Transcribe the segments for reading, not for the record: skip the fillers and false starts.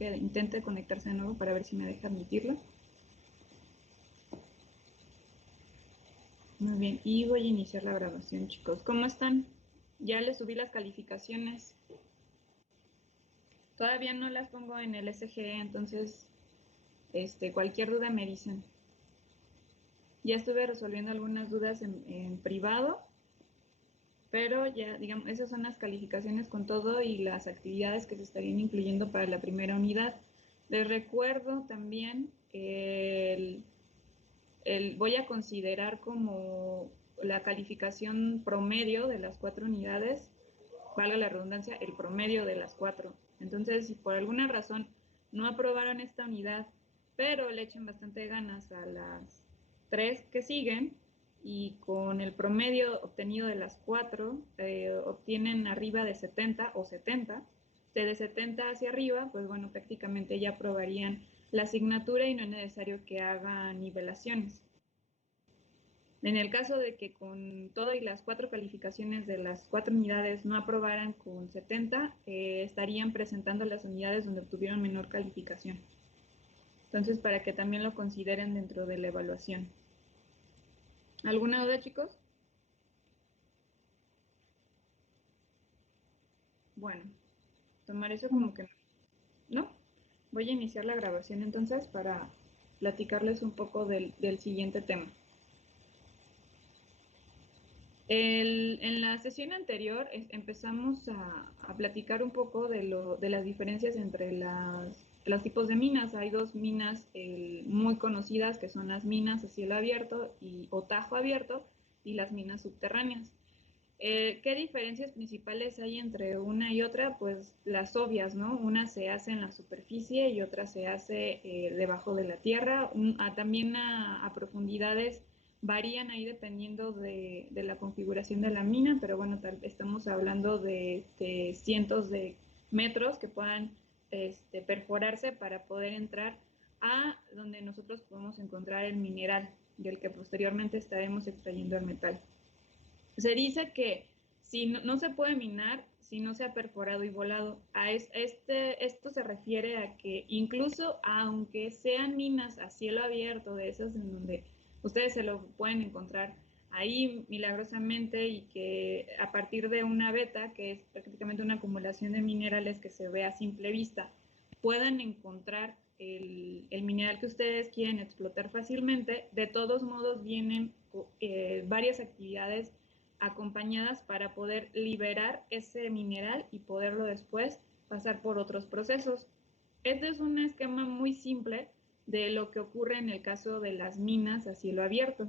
que intente conectarse de nuevo para ver si me deja admitirlo. Muy bien, y voy a iniciar la grabación, chicos. ¿Cómo están? Ya les subí las calificaciones. Todavía no las pongo en el SGE, entonces cualquier duda me dicen. Ya estuve resolviendo algunas dudas en privado, pero ya, digamos, esas son las calificaciones con todo y las actividades que se estarían incluyendo para la primera unidad. Les recuerdo también voy a considerar como la calificación promedio de las 4 unidades, valga la redundancia, el promedio de las 4. Entonces, si por alguna razón no aprobaron esta unidad, pero le echen bastante ganas a las 3 que siguen, y con el promedio obtenido de las 4 obtienen arriba de 70 o 70, de 70 hacia arriba, pues bueno, prácticamente ya aprobarían la asignatura y no es necesario que hagan nivelaciones. En el caso de que con todo y las 4 calificaciones de las 4 unidades no aprobaran con 70, estarían presentando las unidades donde obtuvieron menor calificación. Entonces, para que también lo consideren dentro de la evaluación. ¿Alguna duda, chicos? Bueno, tomar eso como que no. Voy a iniciar la grabación entonces para platicarles un poco del siguiente tema. En la sesión anterior empezamos a platicar un poco de las diferencias entre los tipos de minas. Hay dos minas muy conocidas, que son las minas a cielo abierto o tajo abierto, y las minas subterráneas. ¿Qué diferencias principales hay entre una y otra? Pues las obvias, ¿no? Una se hace en la superficie y otra se hace debajo de la tierra. También a profundidades varían ahí dependiendo de la configuración de la mina, pero bueno, estamos hablando de cientos de metros que puedan perforarse para poder entrar a donde nosotros podemos encontrar el mineral, del que posteriormente estaremos extrayendo el metal. Se dice que si no se puede minar si no se ha perforado y volado. Esto se refiere a que incluso aunque sean minas a cielo abierto, de esas en donde ustedes se lo pueden encontrar ahí milagrosamente, y que a partir de una veta, que es prácticamente una acumulación de minerales que se ve a simple vista, puedan encontrar el mineral que ustedes quieren explotar fácilmente, de todos modos vienen varias actividades acompañadas para poder liberar ese mineral y poderlo después pasar por otros procesos. Este es un esquema muy simple de lo que ocurre en el caso de las minas a cielo abierto.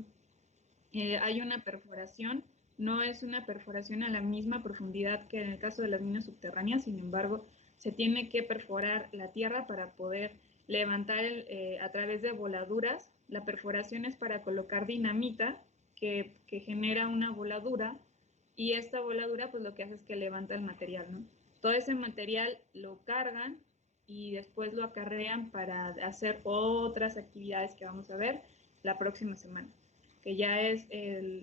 Hay una perforación, no es una perforación a la misma profundidad que en el caso de las minas subterráneas, sin embargo, se tiene que perforar la tierra para poder levantar a través de voladuras. La perforación es para colocar dinamita que genera una voladura, y esta voladura pues lo que hace es que levanta el material, ¿no? Todo ese material lo cargan y después lo acarrean para hacer otras actividades que vamos a ver la próxima semana, que ya es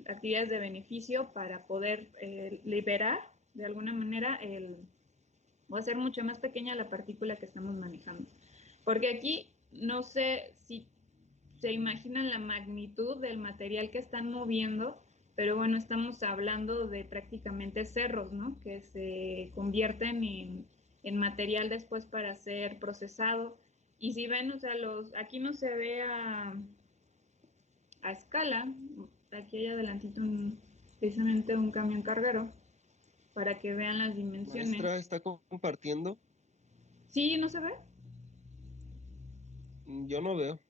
actividades de beneficio para poder liberar de alguna manera o hacer mucho más pequeña la partícula que estamos manejando. Porque aquí no sé si se imaginan la magnitud del material que están moviendo, pero bueno, estamos hablando de prácticamente cerros, ¿no? Que se convierten en material después para ser procesado. Y si ven, o sea, aquí no se ve a escala. Aquí hay adelantito precisamente un camión carguero para que vean las dimensiones. Maestra, ¿está compartiendo? ¿Sí? ¿No se ve? Yo no veo.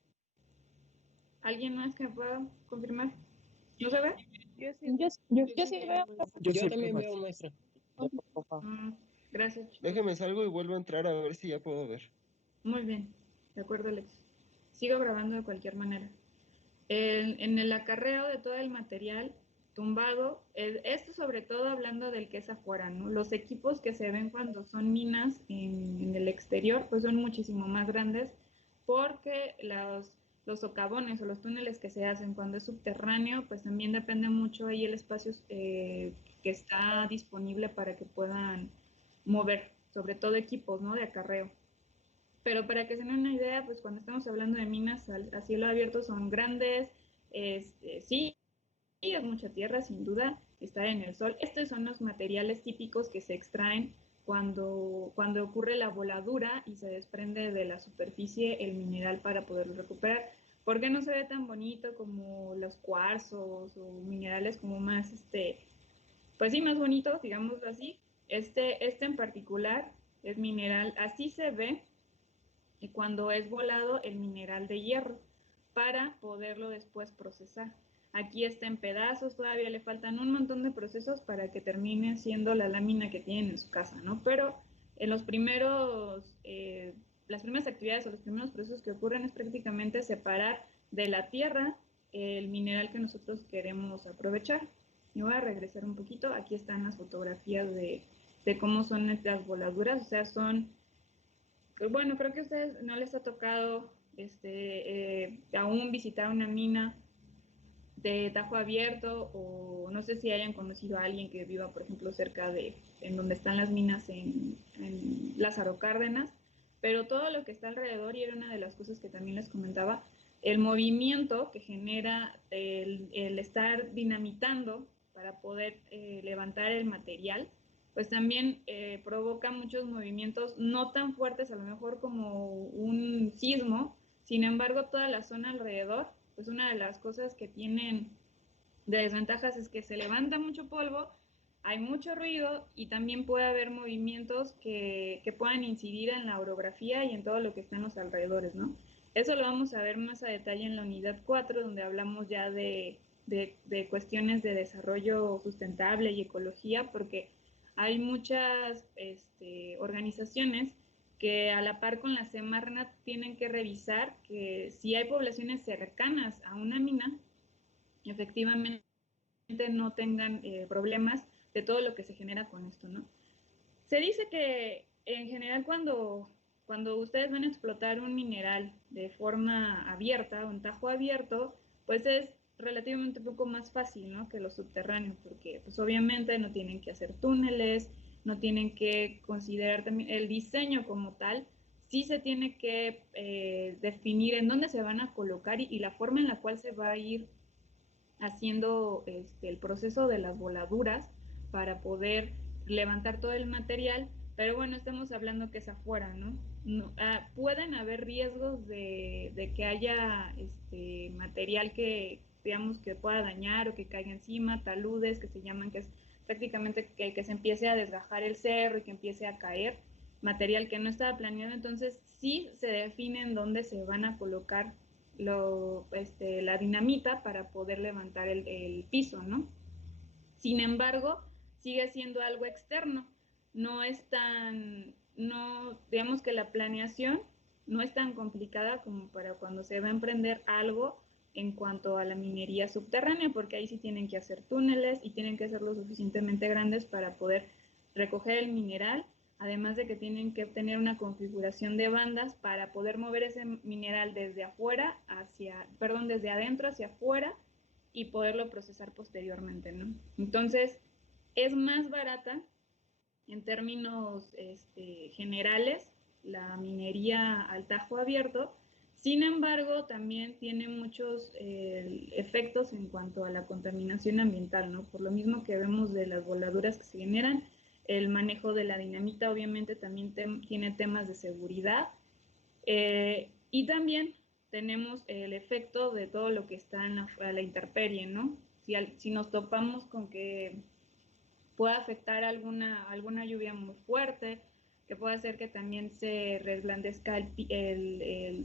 ¿Alguien más que me pueda confirmar? ¿No se ve? Yo sí, yo sí veo. Yo también veo, maestra. Mm, gracias, chicos. Déjeme salgo y vuelvo a entrar a ver si ya puedo ver. Muy bien, de acuerdo, Alex. Sigo grabando de cualquier manera. En el acarreo de todo el material tumbado, esto sobre todo hablando del que es afuera, ¿no? Los equipos que se ven cuando son minas en el exterior, pues son muchísimo más grandes, porque los socavones o los túneles que se hacen cuando es subterráneo, pues también depende mucho ahí el espacio que está disponible para que puedan mover, sobre todo equipos, ¿no? De acarreo. Pero para que se den una idea, pues cuando estamos hablando de minas a cielo abierto son grandes, sí, es mucha tierra, sin duda, está en el sol. Estos son los materiales típicos que se extraen cuando ocurre la voladura y se desprende de la superficie el mineral para poderlo recuperar. ¿Por qué no se ve tan bonito como los cuarzos o minerales como más, pues sí, más bonitos, digámoslo así? Este en particular es mineral, así se ve cuando es volado el mineral de hierro para poderlo después procesar. Aquí está en pedazos, todavía le faltan un montón de procesos para que termine siendo la lámina que tienen en su casa, ¿no? Pero en los primeros, las primeras actividades o los primeros procesos que ocurren es prácticamente separar de la tierra el mineral que nosotros queremos aprovechar. Y voy a regresar un poquito, aquí están las fotografías de cómo son estas voladuras, o sea, son, bueno, creo que a ustedes no les ha tocado aún visitar una mina de Tajo Abierto, o no sé si hayan conocido a alguien que viva, por ejemplo, cerca de en donde están las minas en Lázaro Cárdenas, pero todo lo que está alrededor, y era una de las cosas que también les comentaba, el movimiento que genera el estar dinamitando para poder levantar el material, pues también provoca muchos movimientos no tan fuertes a lo mejor como un sismo. Sin embargo, toda la zona alrededor, pues una de las cosas que tienen de desventajas es que se levanta mucho polvo, hay mucho ruido y también puede haber movimientos que puedan incidir en la orografía y en todo lo que está en los alrededores, ¿no? Eso lo vamos a ver más a detalle en la unidad 4, donde hablamos ya de cuestiones de desarrollo sustentable y ecología, porque hay muchas organizaciones que a la par con la Semarnat tienen que revisar que si hay poblaciones cercanas a una mina, efectivamente no tengan problemas de todo lo que se genera con esto, ¿no? Se dice que en general cuando ustedes van a explotar un mineral de forma abierta o en tajo abierto, pues es relativamente un poco más fácil, ¿no? Que lo subterráneo, porque pues obviamente no tienen que hacer túneles, no tienen que considerar también el diseño como tal, sí se tiene que definir en dónde se van a colocar y la forma en la cual se va a ir haciendo el proceso de las voladuras para poder levantar todo el material, pero bueno, estamos hablando que es afuera, ¿no? Pueden haber riesgos de que haya material que, digamos, que pueda dañar o que caiga encima, taludes que se llaman, que es prácticamente que se empiece a desgajar el cerro y que empiece a caer, material que no estaba planeado, entonces sí se define en dónde se van a colocar la dinamita para poder levantar el piso, ¿no? Sin embargo, sigue siendo algo externo, no es tan, no, digamos que la planeación no es tan complicada como para cuando se va a emprender algo en cuanto a la minería subterránea, porque ahí sí tienen que hacer túneles y tienen que ser lo suficientemente grandes para poder recoger el mineral, además de que tienen que tener una configuración de bandas para poder mover ese mineral desde afuera hacia, perdón, desde adentro hacia afuera y poderlo procesar posteriormente, ¿no? Entonces, es más barata en términos generales la minería al tajo abierto. Sin embargo, también tiene muchos efectos en cuanto a la contaminación ambiental, ¿no? Por lo mismo que vemos de las voladuras que se generan, el manejo de la dinamita obviamente también tiene temas de seguridad, y también tenemos el efecto de todo lo que está en la intemperie, ¿no? Si nos topamos con que pueda afectar alguna lluvia muy fuerte, que pueda hacer que también se resblandezca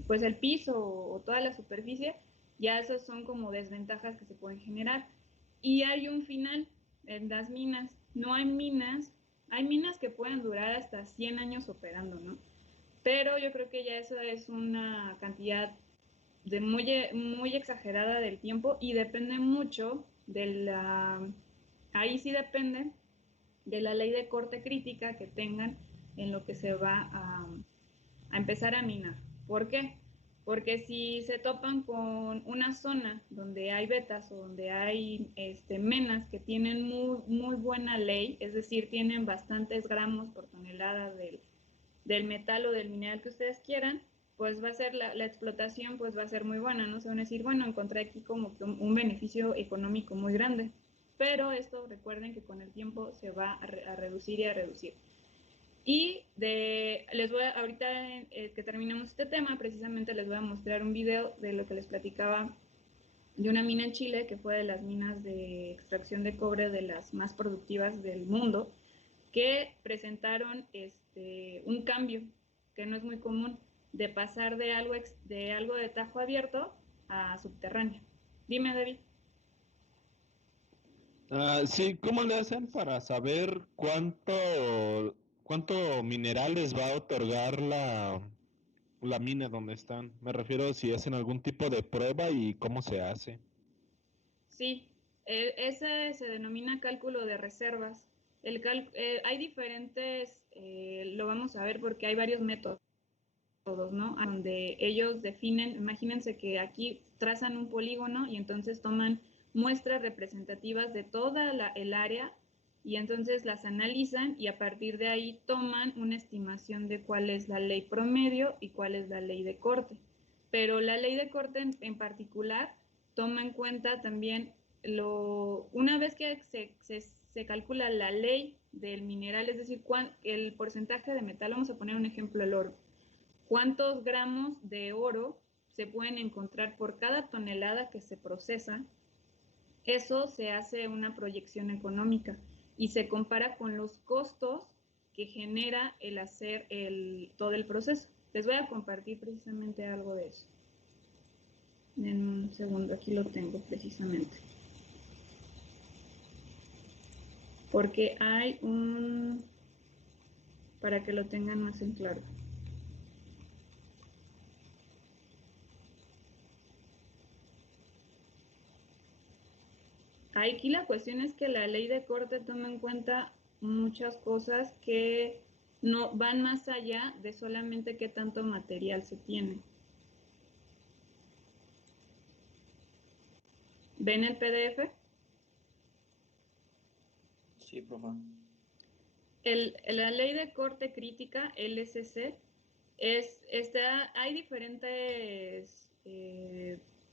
pues el piso o toda la superficie, ya esas son como desventajas que se pueden generar. Y hay un final en las minas. No hay minas, hay minas que pueden durar hasta 100 años operando, ¿no? Pero yo creo que ya eso es una cantidad muy exagerada del tiempo y depende mucho ahí sí depende de la ley de corte crítica que tengan en lo que se va a empezar a minar. ¿Por qué? Porque si se topan con una zona donde hay vetas o donde hay menas que tienen muy buena ley, es decir, tienen bastantes gramos por tonelada del metal o del mineral que ustedes quieran, pues va a ser la explotación, pues va a ser muy buena, ¿no? Se van a decir, bueno, encontré aquí como que un beneficio económico muy grande, pero esto recuerden que con el tiempo se va a reducir y a reducir. Y les voy ahorita que terminemos este tema, precisamente les voy a mostrar un video de lo que les platicaba de una mina en Chile, que fue de las minas de extracción de cobre de las más productivas del mundo, que presentaron un cambio que no es muy común, de pasar de algo de tajo abierto a subterráneo. Dime, David. Sí, ¿cómo le hacen para saber cuánto minerales va a otorgar la mina donde están? Me refiero si hacen algún tipo de prueba y cómo se hace. Sí, ese se denomina cálculo de reservas. Hay diferentes, lo vamos a ver porque hay varios métodos, ¿no? Donde ellos definen, imagínense que aquí trazan un polígono y entonces toman muestras representativas de toda el área y entonces las analizan y a partir de ahí toman una estimación de cuál es la ley promedio y cuál es la ley de corte. Pero la ley de corte en particular toma en cuenta también una vez que se calcula la ley del mineral, es decir, el porcentaje de metal, vamos a poner un ejemplo, el oro. ¿Cuántos gramos de oro se pueden encontrar por cada tonelada que se procesa? Eso se hace una proyección económica y se compara con los costos que genera el hacer todo el proceso. Les voy a compartir precisamente algo de eso. En un segundo, aquí lo tengo precisamente. Porque hay para que lo tengan más en claro. Aquí la cuestión es que la ley de corte toma en cuenta muchas cosas que no van más allá de solamente qué tanto material se tiene. ¿Ven el PDF? Sí, profe. La ley de corte crítica, LCC, hay diferentes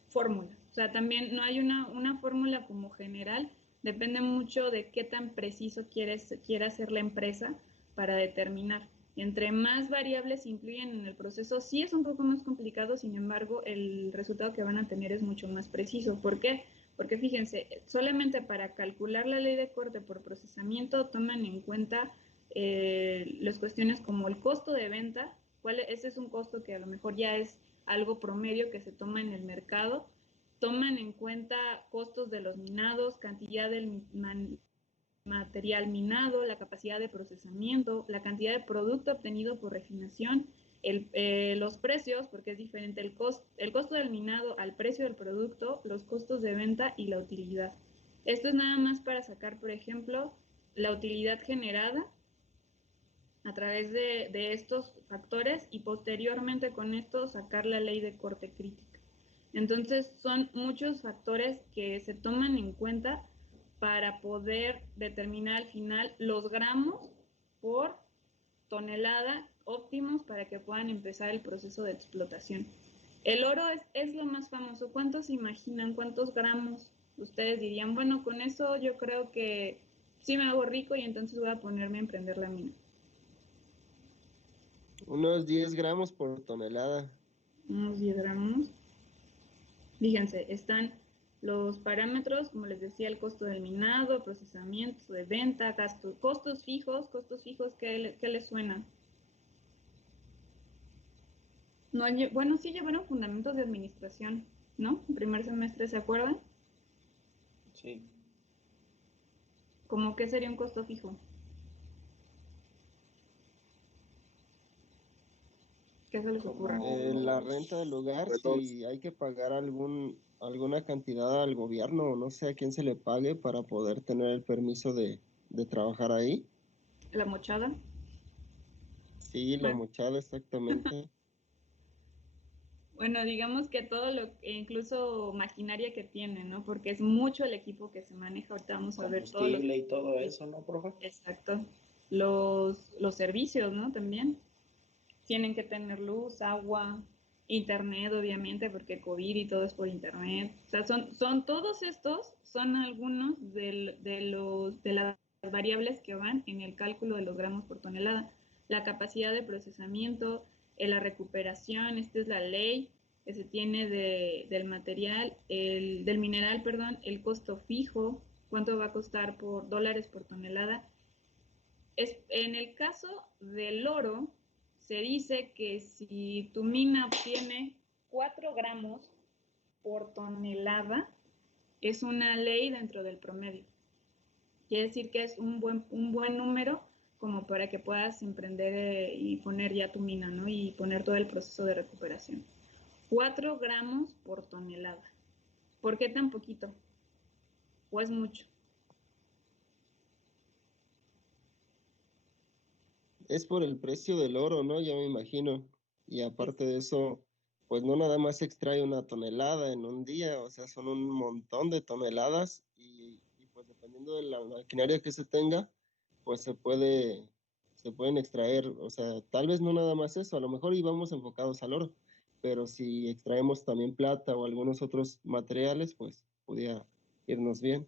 fórmulas. O sea, también no hay una fórmula como general, depende mucho de qué tan preciso quiera hacer la empresa para determinar. Entre más variables incluyen en el proceso, sí es un poco más complicado, sin embargo, el resultado que van a tener es mucho más preciso. ¿Por qué? Porque fíjense, solamente para calcular la ley de corte por procesamiento toman en cuenta las cuestiones como el costo de venta, ese es un costo que a lo mejor ya es algo promedio que se toma en el mercado, toman en cuenta costos de los minados, cantidad del material minado, la capacidad de procesamiento, la cantidad de producto obtenido por refinación, los precios, porque es diferente el costo del minado al precio del producto, los costos de venta y la utilidad. Esto es nada más para sacar, por ejemplo, la utilidad generada a través de estos factores y posteriormente con esto sacar la ley de corte crítica. Entonces son muchos factores que se toman en cuenta para poder determinar al final los gramos por tonelada óptimos para que puedan empezar el proceso de explotación. El oro es lo más famoso. ¿Cuántos se imaginan? ¿Cuántos gramos? Ustedes dirían, bueno, con eso yo creo que sí me hago rico y entonces voy a ponerme a emprender la mina. Unos 10 gramos por tonelada. Unos 10 gramos. Fíjense, están los parámetros, como les decía, el costo del minado, procesamiento, de venta, gastos, costos fijos, ¿qué les suena? No, bueno, sí llevaron fundamentos de administración, ¿no? En primer semestre, ¿se acuerdan? Sí. ¿Cómo qué sería un costo fijo? ¿Qué se les ocurre? La renta del lugar, si hay que pagar alguna cantidad al gobierno o no sé a quién se le pague para poder tener el permiso de trabajar ahí. ¿La mochada? Sí, la mochada, exactamente. Bueno, digamos que todo incluso maquinaria que tiene, ¿no? Porque es mucho el equipo que se maneja. Ahorita vamos a ver todos y todo eso, ¿no, profe? Exacto. Los servicios, ¿no? También. tienen que tener luz, agua, internet, obviamente, porque COVID y todo es por internet. O sea, son todos estos, son algunos de las variables que van en el cálculo de los gramos por tonelada. La capacidad de procesamiento, la recuperación, esta es la ley que se tiene del material, del mineral, perdón, el costo fijo, cuánto va a costar por dólares por tonelada. En el caso del oro, se dice que si tu mina obtiene 4 gramos por tonelada, es una ley dentro del promedio. Quiere decir que es un buen número como para que puedas emprender y poner ya tu mina, ¿no? Y poner todo el proceso de recuperación. 4 gramos por tonelada. ¿Por qué tan poquito? ¿O es mucho? Es por el precio del oro, ¿no? Ya me imagino. Y aparte de eso, pues no nada más se extrae una tonelada en un día, o sea, son un montón de toneladas y pues dependiendo de la maquinaria que se tenga, pues se pueden extraer, o sea, tal vez no nada más eso, a lo mejor íbamos enfocados al oro, pero si extraemos también plata o algunos otros materiales, pues pudiera irnos bien.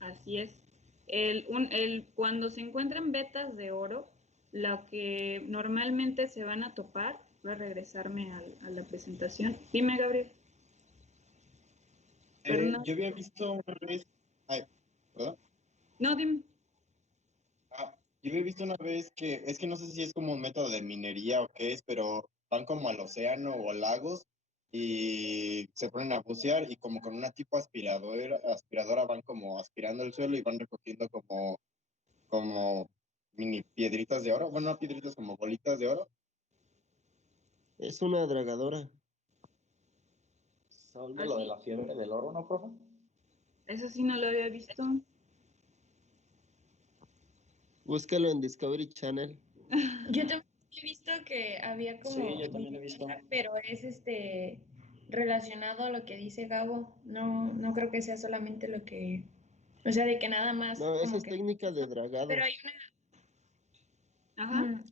Así es. Cuando se encuentran vetas de oro, lo que normalmente se van a topar, voy a regresarme a la presentación. Dime, Gabriel. Yo había visto una vez, ay, ¿perdón? No, dime. Yo había visto una vez que, es que no sé si es como un método de minería o qué es, pero van como al océano o a lagos y se ponen a bucear y como con una tipo aspiradora van como aspirando el suelo y van recogiendo como mini piedritas de oro, bueno, no piedritas, como bolitas de oro. Es una dragadora. Son de lo de la fiebre del oro, ¿no, profe? Eso sí no lo había visto. Búscalo en Discovery Channel. Yo también he visto que había como, Sí, yo también he visto. pero es relacionado a lo que dice Gabo. No creo que sea solamente lo que, o sea, de que nada más No, esa como es que, técnica de dragado. pero hay Ajá.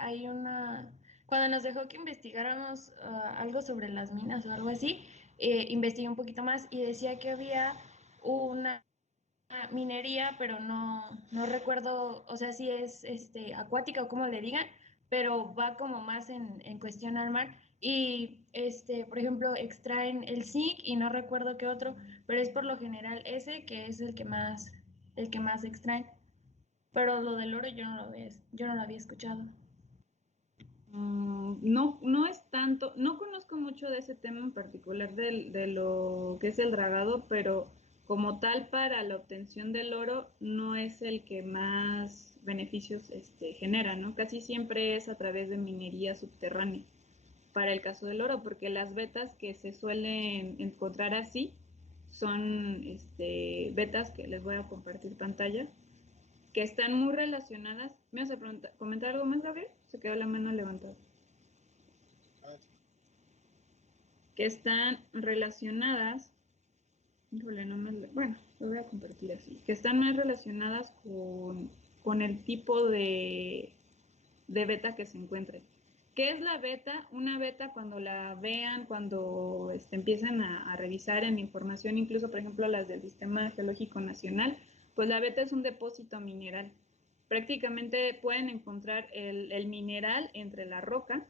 hay una, cuando nos dejó que investigáramos algo sobre las minas o algo así, investigué un poquito más y decía que había una minería, pero no recuerdo, o sea, si es acuática o como le digan, pero va como más en cuestión al mar. Y por ejemplo, extraen el zinc y no recuerdo qué otro, pero es por lo general ese que es el que más extraen. Pero lo del oro yo no lo había escuchado. No es tanto, no conozco mucho de ese tema en particular de lo que es el dragado, pero como tal para la obtención del oro no es el que más beneficios genera, ¿no? Casi siempre es a través de minería subterránea para el caso del oro, porque las vetas que se suelen encontrar así son vetas que les voy a compartir pantalla, que están muy relacionadas. ¿Me vas a comentar algo más, Gabriel? Se quedó la mano levantada. Que están relacionadas, híjole, bueno, lo voy a compartir así, que están más relacionadas con el tipo de beta que se encuentre. ¿Qué es la beta? Una beta, cuando la vean, cuando empiecen a revisar en información, incluso por ejemplo las del Sistema Geológico Nacional, pues la beta es un depósito mineral. Prácticamente pueden encontrar el mineral entre la roca.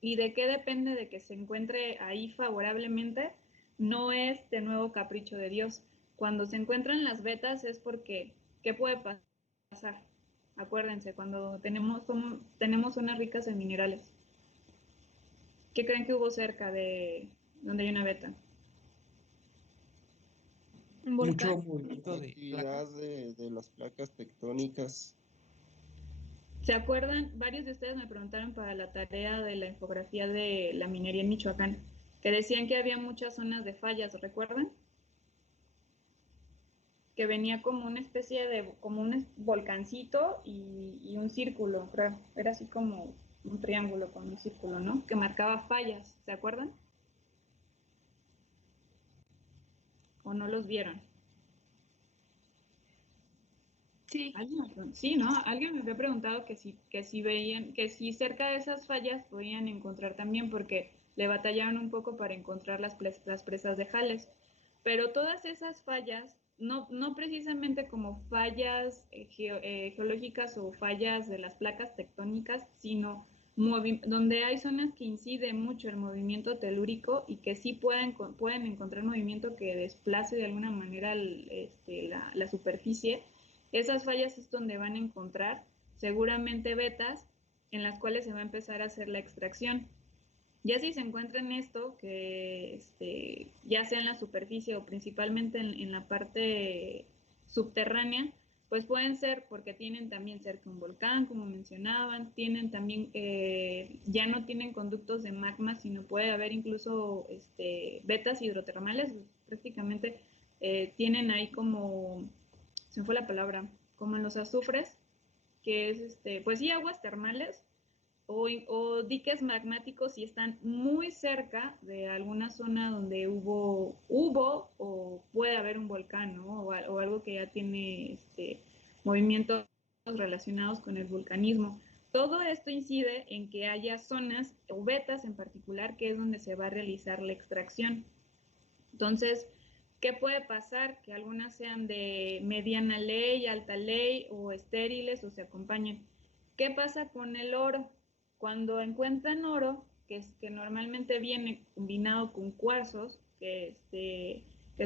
¿Y de qué depende de que se encuentre ahí favorablemente? No es de nuevo capricho de Dios. Cuando se encuentran las vetas es porque, ¿qué puede pasar? Acuérdense, cuando tenemos zonas ricas en minerales. ¿Qué creen que hubo cerca de donde hay una beta? ¿Un Mucho volcán? movimiento de Actividad placas. de las placas tectónicas. ¿Se acuerdan? Varios de ustedes me preguntaron para la tarea de la infografía de la minería en Michoacán, que decían que había muchas zonas de fallas, ¿recuerdan? Que venía como una especie como un volcancito y un círculo, creo. Era así como un triángulo con un círculo, ¿no? Que marcaba fallas, ¿se acuerdan? ¿O no los vieron? Sí. Sí, ¿no? Alguien me había preguntado que si veían, que si cerca de esas fallas podían encontrar también, porque le batallaron un poco para encontrar las presas de Jales. Pero todas esas fallas, no precisamente como fallas geológicas o fallas de las placas tectónicas, sino donde hay zonas que incide mucho el movimiento telúrico y que sí pueden encontrar movimiento que desplace de alguna manera la superficie. Esas fallas es donde van a encontrar seguramente vetas en las cuales se va a empezar a hacer la extracción. Ya si se encuentran esto, que ya sea en la superficie o principalmente en la parte subterránea, pues pueden ser porque tienen también cerca un volcán, como mencionaban, tienen también, ya no tienen conductos de magma, sino puede haber incluso vetas hidrotermales, prácticamente tienen ahí como, se me fue la palabra, como en los azufres, que es, pues sí, aguas termales, o diques magmáticos si están muy cerca de alguna zona donde hubo o puede haber un volcán, ¿no? O algo que ya tiene movimientos relacionados con el vulcanismo. Todo esto incide en que haya zonas o vetas en particular que es donde se va a realizar la extracción. Entonces, ¿qué puede pasar? Que algunas sean de mediana ley, alta ley o estériles o se acompañen. ¿Qué pasa con el oro? Cuando encuentran oro, que normalmente viene combinado con cuarzos, que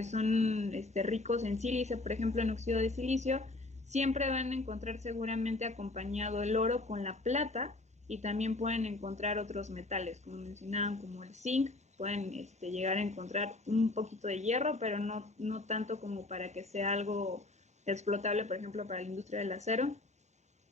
son ricos en sílice, por ejemplo en óxido de silicio, siempre van a encontrar seguramente acompañado el oro con la plata y también pueden encontrar otros metales, como mencionaban, como el zinc, pueden llegar a encontrar un poquito de hierro, pero no tanto como para que sea algo explotable, por ejemplo, para la industria del acero,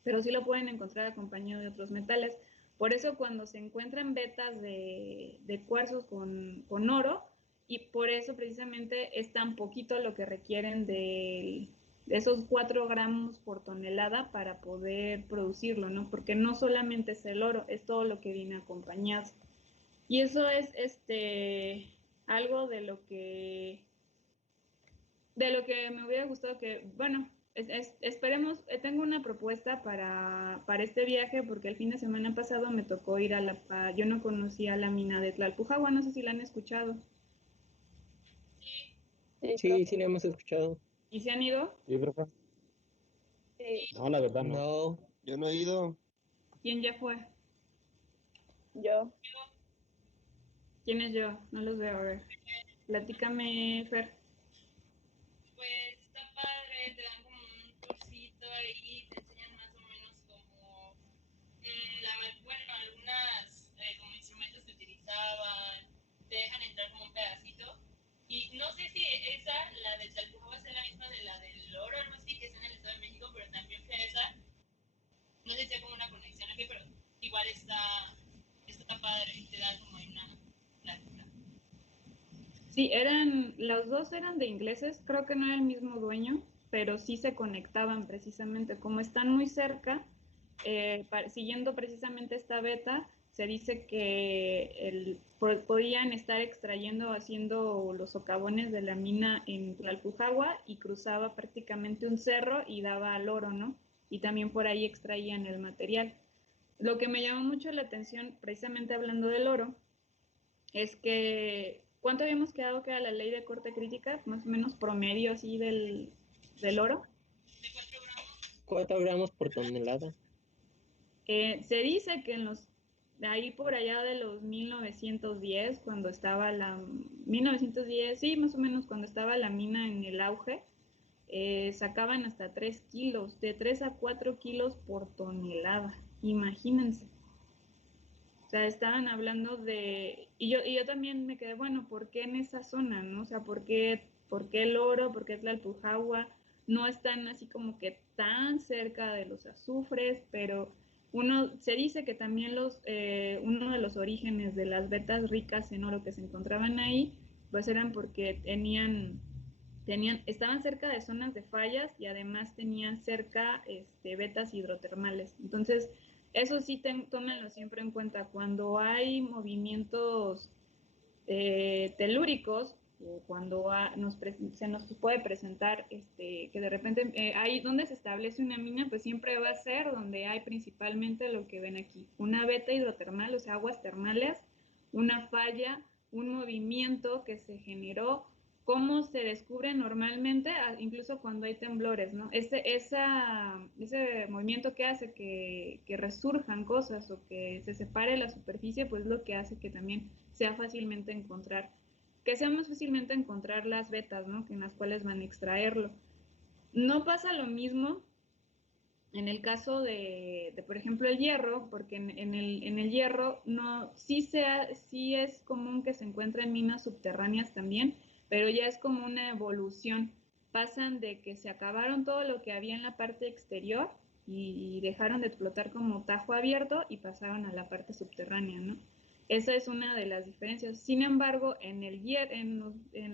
pero sí lo pueden encontrar acompañado de otros metales. Por eso cuando se encuentran vetas de cuarzos con oro, y por eso precisamente es tan poquito lo que requieren de esos 4 gramos por tonelada para poder producirlo, ¿no? Porque no solamente es el oro, es todo lo que viene acompañado. Y eso es algo de lo que me hubiera gustado que, bueno, esperemos, tengo una propuesta para este viaje porque el fin de semana pasado me tocó ir yo no conocía la mina de Tlalpujahua, no sé si la han escuchado. Sí, sí, lo hemos escuchado. ¿Y se han ido? Sí, profe. No, la verdad no. No, Yo no he ido. ¿Quién ya fue? Yo, ¿Quién es yo? No los veo, a ver. Platícame, Fer. Pues está padre, te dan como un cursito ahí, te enseñan más o menos como, bueno, algunas como instrumentos que utilizaban, te dejan entrar como un pedacito. Y no sé si esa, la de Chalcujahua, es la misma de la del oro, algo así, que está en el Estado de México, pero también fui a esa. No sé si hay como una conexión aquí, pero igual está padre, te da como ahí una plática. Sí, los dos eran de ingleses, creo que no era el mismo dueño, pero sí se conectaban precisamente, como están muy cerca, siguiendo precisamente esta beta, se dice que podían estar extrayendo, haciendo los socavones de la mina en Tlalpujahua y cruzaba prácticamente un cerro y daba al oro, ¿no? Y también por ahí extraían el material. Lo que me llamó mucho la atención, precisamente hablando del oro, es que, ¿cuánto habíamos quedado que era la ley de corte crítica? Más o menos promedio así del oro. De 4 gramos. 4 gramos por tonelada. Se dice que de ahí por allá de los 1910, cuando estaba 1910, sí, más o menos cuando estaba la mina en el auge, sacaban hasta 3 kilos, de 3 a 4 kilos por tonelada, imagínense. O sea, estaban hablando y yo también me quedé, bueno, ¿por qué en esa zona, no? O sea, ¿por qué el oro? ¿Por qué Tlalpujahua? No están así como que tan cerca de los azufres, pero se dice que también uno de los orígenes de las vetas ricas en oro que se encontraban ahí, pues eran porque estaban cerca de zonas de fallas y además tenían cerca vetas hidrotermales. Entonces, eso sí, tómenlo siempre en cuenta. Cuando hay movimientos telúricos, o cuando se nos puede presentar que de repente ahí donde se establece una mina, pues siempre va a ser donde hay principalmente lo que ven aquí, una veta hidrotermal, o sea, aguas termales, una falla, un movimiento que se generó, cómo se descubre normalmente, incluso cuando hay temblores, ¿no? Ese movimiento que hace que resurjan cosas o que se separe la superficie, pues lo que hace que también sea fácilmente encontrar, que sea más fácilmente encontrar las vetas, ¿no? En las cuales van a extraerlo. No pasa lo mismo en el caso por ejemplo, el hierro, porque en el hierro sí es común que se encuentren minas subterráneas también, pero ya es como una evolución. Pasan de que se acabaron todo lo que había en la parte exterior y dejaron de explotar como tajo abierto y pasaron a la parte subterránea, ¿no? Esa es una de las diferencias. Sin embargo, en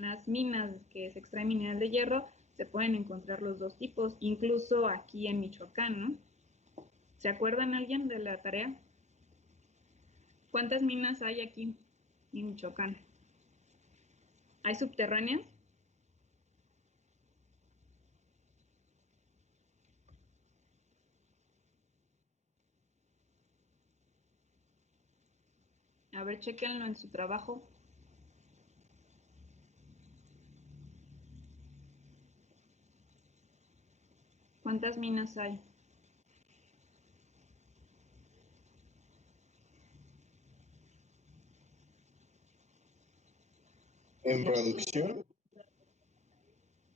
las minas que se extrae mineral de hierro, se pueden encontrar los dos tipos, incluso aquí en Michoacán, ¿no? ¿Se acuerdan alguien de la tarea? ¿Cuántas minas hay aquí en Michoacán? ¿Hay subterráneas? A ver, chequenlo en su trabajo. ¿Cuántas minas hay? ¿En producción?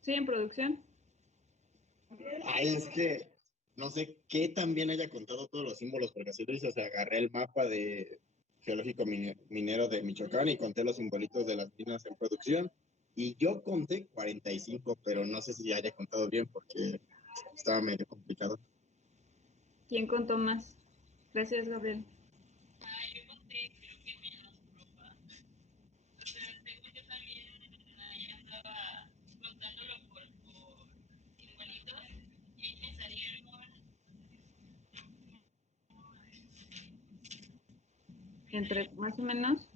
¿Sí, en producción? Ay, es que no sé qué también haya contado todos los símbolos, porque así lo hice, o sea, agarré el mapa de geológico minero de Michoacán y conté los simbolitos de las minas en producción, y yo conté 45, pero no sé si haya contado bien porque estaba medio complicado. ¿Quién contó más? Gracias, Gabriel. Yo conté, creo que menos, profa. O sea, según yo también ahí andaba contándolo por simbolitos y ahí me salieron. Entre más o menos,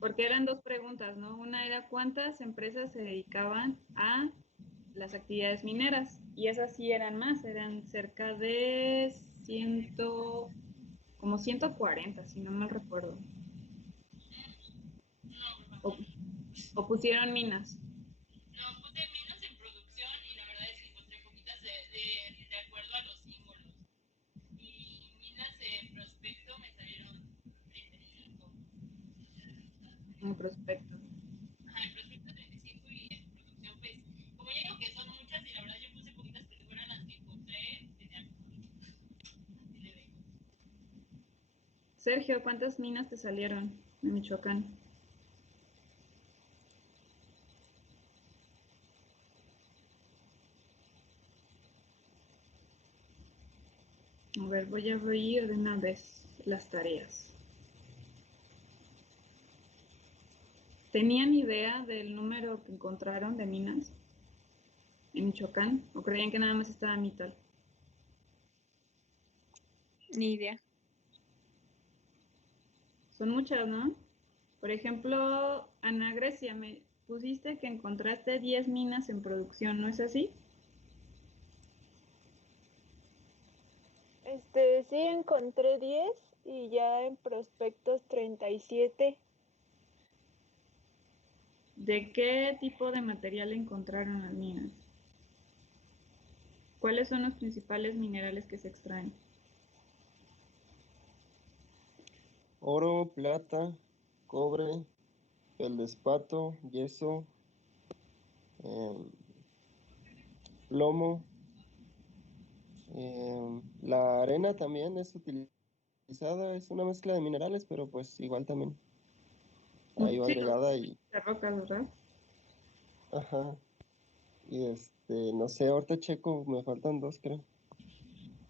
porque eran dos preguntas, ¿no? Una era cuántas empresas se dedicaban a las actividades mineras, y esas sí eran más, eran cerca de como 140, si no mal recuerdo. O pusieron minas. No, puse menos en producción y la verdad es que encontré poquitas de acuerdo a los símbolos. Y minas de prospecto me salieron 35. En prospecto. Ajá, en prospecto 35 y en producción, pues, como ya digo que son muchas y la verdad yo puse poquitas porque fueron las que encontré, tenía así de vengo. Sergio, ¿cuántas minas te salieron en Michoacán? A ver, voy a abrir de una vez las tareas. ¿Tenían idea del número que encontraron de minas en Michoacán? ¿O creían que nada más estaba Mittal? Ni idea. Son muchas, ¿no? Por ejemplo, Ana Grecia, me pusiste que encontraste 10 minas en producción, ¿no es así? Sí encontré 10 y ya en prospectos 37. ¿De qué tipo de material encontraron las minas? ¿Cuáles son los principales minerales que se extraen? Oro, plata, cobre, feldespato, yeso, em, plomo. La arena también es utilizada, es una mezcla de minerales, pero pues igual también ahí va Sí, agregada y, de rocas, ¿verdad? ajá, y no sé, ahorita checo, me faltan dos, creo.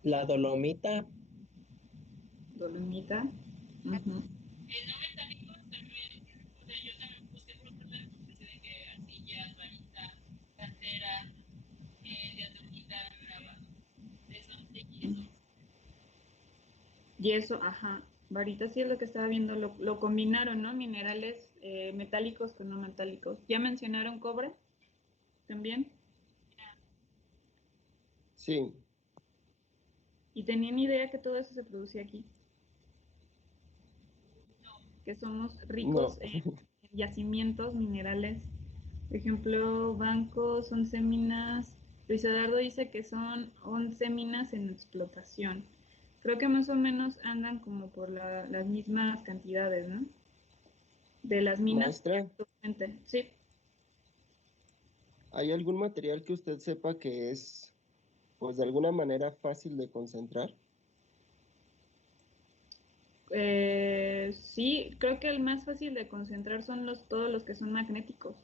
La dolomita, Dolomita. Ujú. No metálicos también, o sea, yo también busqué por otro lado porque sé de que arcilla, varita, cantera, diatomita, grava, de esos de yesos. Yeso, ajá. Ahorita sí es lo que estaba viendo, lo combinaron, ¿no? Minerales metálicos con no metálicos. ¿Ya mencionaron cobre también? Sí, Y tenían idea que todo eso se producía aquí, que somos ricos no. en yacimientos minerales. Por ejemplo, bancos, 11 minas. Luis Eduardo dice que son 11 minas en explotación. Creo que más o menos andan como por las mismas cantidades, ¿no? De las minas que Maestra, actualmente. Sí. ¿hay algún material que usted sepa que es, pues de alguna manera fácil de concentrar? Sí, creo que el más fácil de concentrar son todos los que son magnéticos.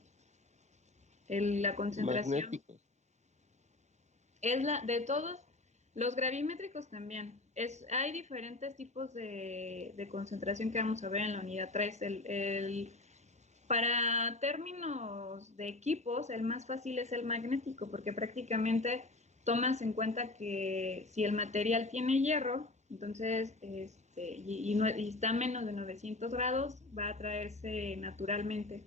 La concentración Magnéticos. es la de todos, los gravimétricos también. Hay diferentes tipos de concentración que vamos a ver en la unidad 3. Para términos de equipos, el más fácil es el magnético, porque prácticamente tomas en cuenta que si el material tiene hierro, entonces, y está a menos de 900 grados, va a atraerse naturalmente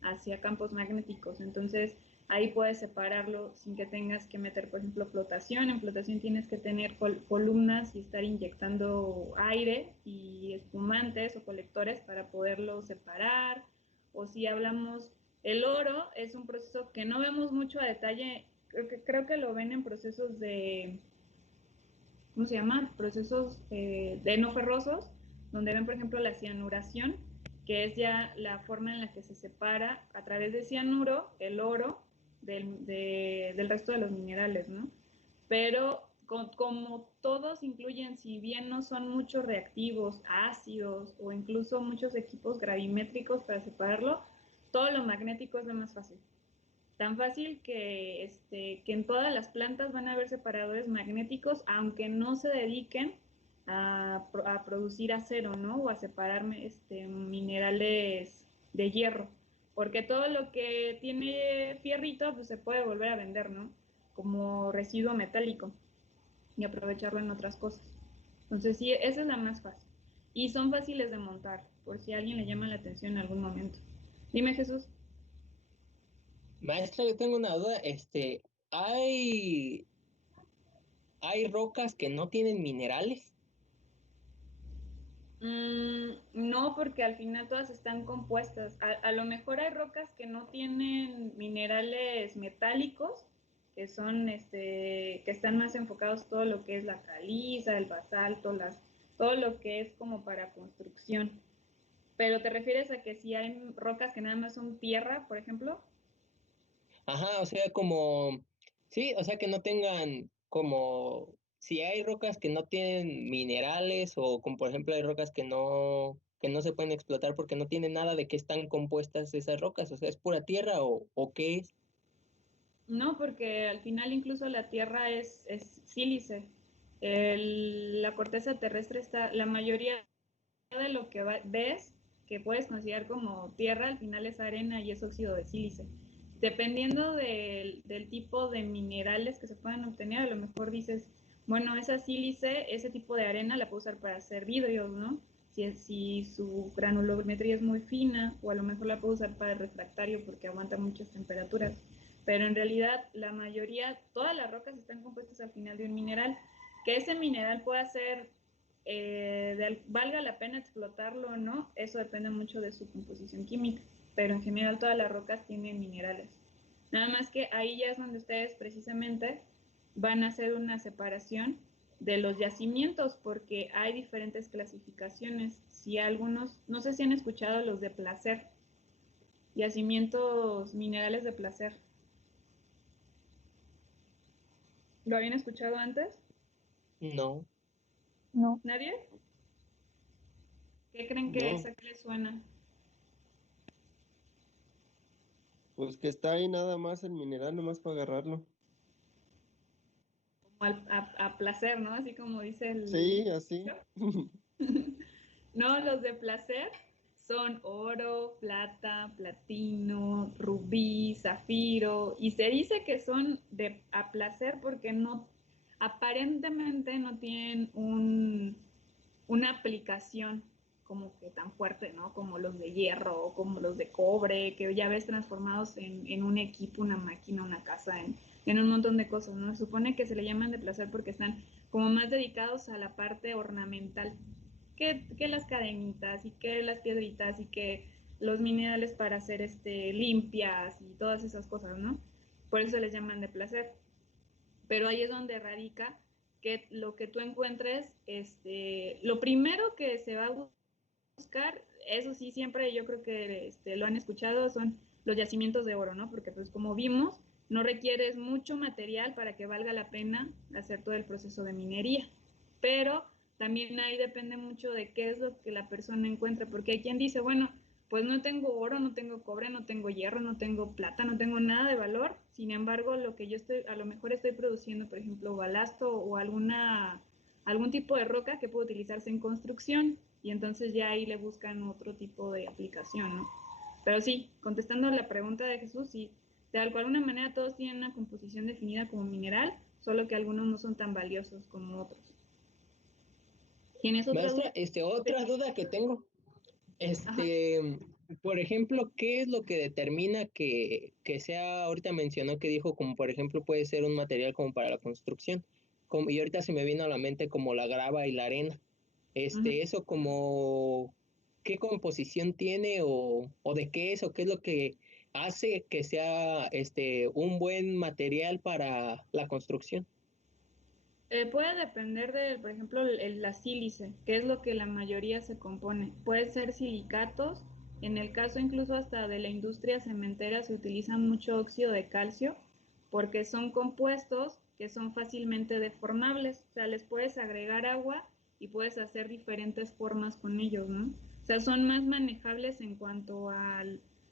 hacia campos magnéticos. Entonces, ahí puedes separarlo sin que tengas que meter, por ejemplo, flotación. En flotación tienes que tener columnas y estar inyectando aire y espumantes o colectores para poderlo separar. O si hablamos, el oro es un proceso que no vemos mucho a detalle, creo que lo ven en procesos de, ¿cómo se llama? Procesos de no ferrosos, donde ven, por ejemplo, la cianuración, que es ya la forma en la que se separa a través de cianuro el oro del resto de los minerales, ¿no? Pero como todos incluyen, si bien no son muchos reactivos, ácidos o incluso muchos equipos gravimétricos para separarlo, todo lo magnético es lo más fácil. Tan fácil que en todas las plantas van a haber separadores magnéticos, aunque no se dediquen a producir acero, ¿no? O a separar minerales de hierro. Porque todo lo que tiene fierrito, pues se puede volver a vender, ¿no? Como residuo metálico y aprovecharlo en otras cosas. Entonces, sí, esa es la más fácil. Y son fáciles de montar, por si a alguien le llama la atención en algún momento. Dime, Jesús. Maestra, yo tengo una duda. ¿Hay, hay rocas que no tienen minerales? No, porque al final todas están compuestas. A lo mejor hay rocas que no tienen minerales metálicos, que son, que están más enfocados todo lo que es la caliza, el basalto, todo lo que es como para construcción. Pero te refieres a que si hay rocas que nada más son tierra, por ejemplo. Ajá, o sea, sí, o sea, que no tengan si hay rocas que no tienen minerales o como por ejemplo hay rocas que no se pueden explotar porque no tienen nada de qué están compuestas esas rocas, o sea, ¿es pura tierra o qué es? No, porque al final incluso la Tierra es sílice. La corteza terrestre está, la mayoría de lo que ves que puedes considerar como tierra, al final es arena y es óxido de sílice. Dependiendo del tipo de minerales que se puedan obtener, a lo mejor dices, bueno, esa sílice, ese tipo de arena la puedo usar para hacer vidrios, ¿no? Si su granulometría es muy fina, o a lo mejor la puedo usar para el refractario porque aguanta muchas temperaturas. Pero en realidad la mayoría, todas las rocas están compuestas al final de un mineral. Que ese mineral pueda ser valga la pena explotarlo o no, eso depende mucho de su composición química, pero en general todas las rocas tienen minerales. Nada más que ahí ya es donde ustedes precisamente van a hacer una separación de los yacimientos, porque hay diferentes clasificaciones. Si algunos, no sé si han escuchado los de placer, yacimientos minerales de placer. ¿Lo habían escuchado antes? No. No. ¿Nadie? ¿Qué creen que es? No, ¿A qué les suena? pues que está ahí nada más el mineral, nomás para agarrarlo. Como a placer, ¿no? Así como dice Sí, así. No, los de placer son oro, plata, platino, rubí, zafiro, y se dice que son a placer porque no, aparentemente no tienen una aplicación como que tan fuerte, ¿no? Como los de hierro, como los de cobre, que ya ves transformados en un equipo, una máquina, una casa, en un montón de cosas, ¿no? Se supone que se le llaman de placer porque están como más dedicados a la parte ornamental, que las cadenitas y que las piedritas y que los minerales para hacer limpias y todas esas cosas, ¿no? Por eso se les llaman de placer. Pero ahí es donde radica que lo que tú encuentres, lo primero que se va a buscar, eso sí, siempre yo creo que lo han escuchado, son los yacimientos de oro, ¿no? Porque pues como vimos, no requieres mucho material para que valga la pena hacer todo el proceso de minería, pero también ahí depende mucho de qué es lo que la persona encuentra, porque hay quien dice, bueno, pues no tengo oro, no tengo cobre, no tengo hierro, no tengo plata, no tengo nada de valor, sin embargo, lo que yo a lo mejor estoy produciendo, por ejemplo, balasto o algún tipo de roca que puede utilizarse en construcción, y entonces ya ahí le buscan otro tipo de aplicación, ¿no? Pero sí, contestando la pregunta de Jesús, sí, de alguna manera todos tienen una composición definida como mineral, solo que algunos no son tan valiosos como otros. ¿Tienes otra Maestra, duda? otra duda que tengo, por ejemplo, ¿qué es lo que determina que sea, ahorita mencionó que dijo como por ejemplo puede ser un material como para la construcción, y ahorita se me vino a la mente como la grava y la arena, eso como, ¿qué composición tiene o de qué es o qué es lo que hace que sea un buen material para la construcción? Puede depender de, por ejemplo, la sílice, que es lo que la mayoría se compone. Puede ser silicatos, en el caso incluso hasta de la industria cementera se utiliza mucho óxido de calcio, porque son compuestos que son fácilmente deformables, o sea, les puedes agregar agua y puedes hacer diferentes formas con ellos, ¿no? O sea, son más manejables en cuanto a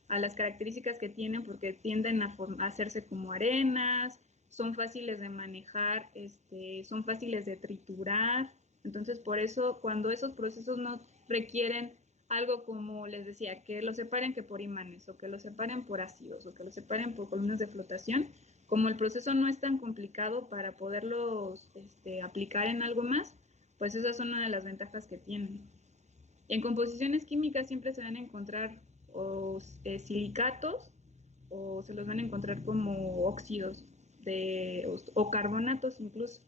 las características que tienen, porque tienden a hacerse como arenas, son fáciles de manejar, son fáciles de triturar. Entonces, por eso, cuando esos procesos no requieren algo como les decía, que lo separen que por imanes, o que lo separen por ácidos, o que lo separen por columnas de flotación, como el proceso no es tan complicado para poderlos aplicar en algo más, pues esa es una de las ventajas que tienen. En composiciones químicas siempre se van a encontrar silicatos o se los van a encontrar como óxidos o carbonatos incluso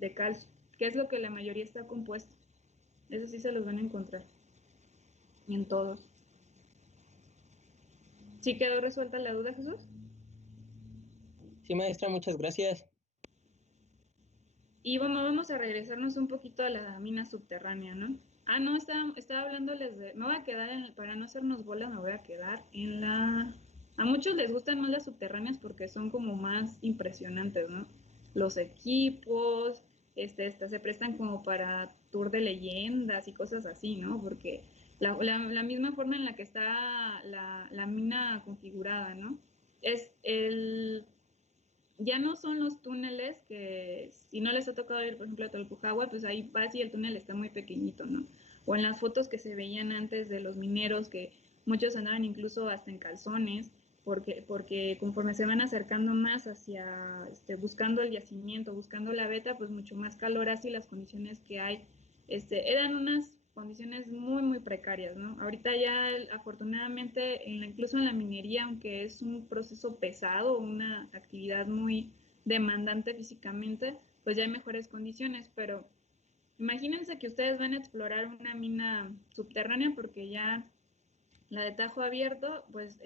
de calcio, que es lo que la mayoría está compuesto. Eso sí se los van a encontrar en todos. ¿Sí quedó resuelta la duda, Jesús? Sí, maestra, muchas gracias. Y bueno, vamos a regresarnos un poquito a la mina subterránea, ¿no? Ah, no, estaba hablándoles de... Me voy a quedar, para no hacernos bolas, me voy a quedar en la... A muchos les gustan más las subterráneas porque son como más impresionantes, ¿no? Los equipos, se prestan como para tour de leyendas y cosas así, ¿no? Porque la misma forma en la que está la mina configurada, ¿no? Ya no son los túneles que si no les ha tocado ir, por ejemplo, a Tolpujahua, pues ahí vas y el túnel está muy pequeñito, ¿no? O en las fotos que se veían antes de los mineros, que muchos andaban incluso hasta en calzones, porque conforme se van acercando más hacia, buscando el yacimiento, buscando la veta, pues mucho más calor hace y las condiciones que hay, eran unas condiciones muy, muy precarias, ¿no? Ahorita ya, afortunadamente, incluso en la minería, aunque es un proceso pesado, una actividad muy demandante físicamente, pues ya hay mejores condiciones, pero imagínense que ustedes van a explorar una mina subterránea porque ya la de Tajo Abierto, pues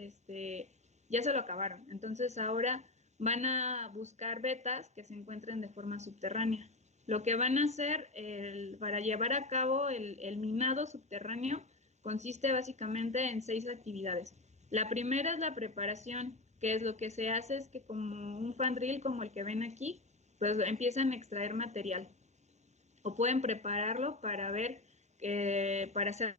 ya se lo acabaron. Entonces ahora van a buscar vetas que se encuentren de forma subterránea. Lo que van a hacer para llevar a cabo el minado subterráneo consiste básicamente en 6 actividades. La primera es la preparación, que es lo que se hace es que como un fan drill como el que ven aquí, pues empiezan a extraer material o pueden prepararlo para ver, para hacer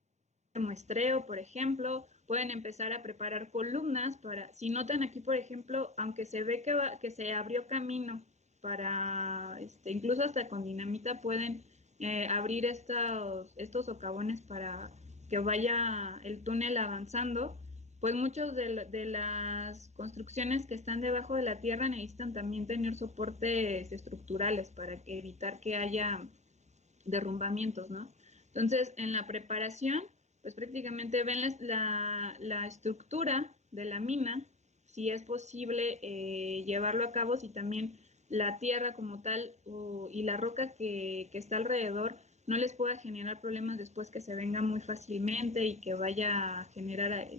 muestreo, por ejemplo, pueden empezar a preparar columnas para, si notan aquí, por ejemplo, aunque se ve que se abrió camino para, incluso hasta con dinamita pueden abrir estos socavones para que vaya el túnel avanzando, pues muchos de las construcciones que están debajo de la tierra necesitan también tener soportes estructurales para evitar que haya derrumbamientos, ¿no? Entonces, en la preparación, pues prácticamente ven la estructura de la mina, si es posible llevarlo a cabo, si también la tierra como tal y la roca que está alrededor no les pueda generar problemas después que se venga muy fácilmente y que vaya a generar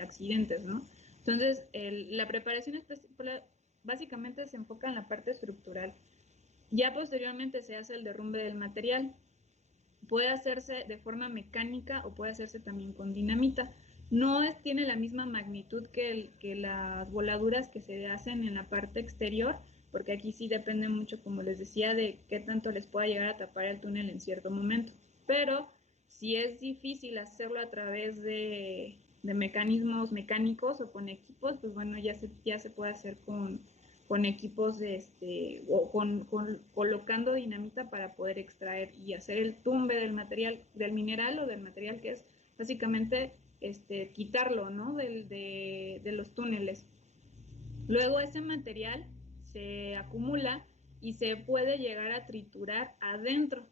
accidentes, ¿no? Entonces, la preparación básicamente se enfoca en la parte estructural. Ya posteriormente se hace el derrumbe del material. Puede hacerse de forma mecánica o puede hacerse también con dinamita. No tiene la misma magnitud que las voladuras que se hacen en la parte exterior, porque aquí sí depende mucho, como les decía, de qué tanto les pueda llegar a tapar el túnel en cierto momento. Pero si es difícil hacerlo a través de mecanismos mecánicos o con equipos, pues bueno, ya se puede hacer con equipos o colocando dinamita para poder extraer y hacer el tumbe del material, del mineral o del material que es básicamente quitarlo, ¿no? de los túneles. Luego ese material se acumula y se puede llegar a triturar adentro.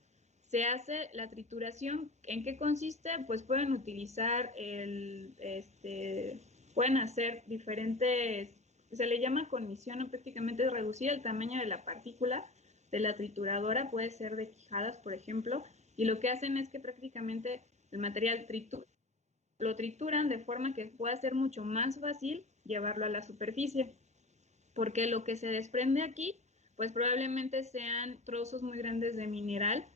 Se hace la trituración. ¿En qué consiste? Pues pueden utilizar pueden hacer diferentes, se le llama cognición, o prácticamente reducir el tamaño de la partícula de la trituradora, puede ser de quijadas, por ejemplo, y lo que hacen es que prácticamente el material lo trituran de forma que pueda ser mucho más fácil llevarlo a la superficie, porque lo que se desprende aquí, pues probablemente sean trozos muy grandes de mineral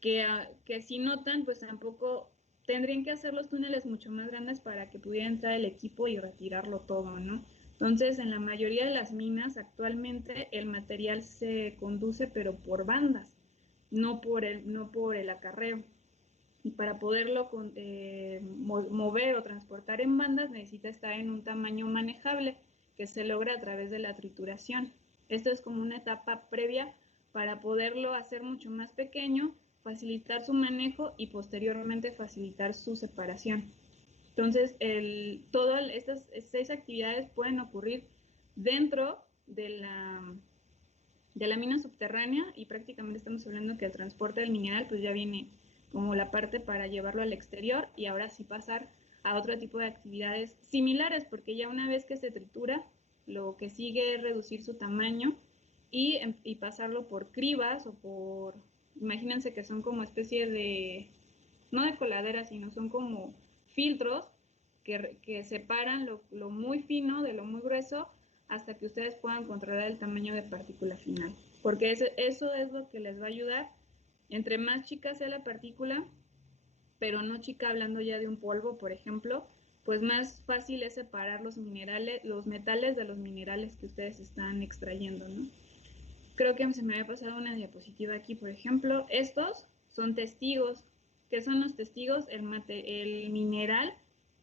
que si notan, pues tampoco tendrían que hacer los túneles mucho más grandes para que pudiera entrar el equipo y retirarlo todo, ¿no? Entonces, en la mayoría de las minas actualmente el material se conduce, pero por bandas, no por el acarreo. Y para poderlo mover o transportar en bandas necesita estar en un tamaño manejable que se logra a través de la trituración. Esto es como una etapa previa para poderlo hacer mucho más pequeño, facilitar su manejo y posteriormente facilitar su separación. Entonces, todas estas 6 actividades pueden ocurrir dentro de la mina subterránea y prácticamente estamos hablando que el transporte del mineral pues ya viene como la parte para llevarlo al exterior y ahora sí pasar a otro tipo de actividades similares, porque ya una vez que se tritura, lo que sigue es reducir su tamaño y pasarlo por cribas o por, imagínense que son como especie de, no de coladeras, sino son como filtros que separan lo muy fino de lo muy grueso hasta que ustedes puedan controlar el tamaño de partícula final, porque eso es lo que les va a ayudar. Entre más chica sea la partícula, pero no chica hablando ya de un polvo, por ejemplo, pues más fácil es separar los metales de los minerales que ustedes están extrayendo, ¿no? Creo que se me había pasado una diapositiva aquí, por ejemplo. Estos son testigos. ¿Qué son los testigos? El mineral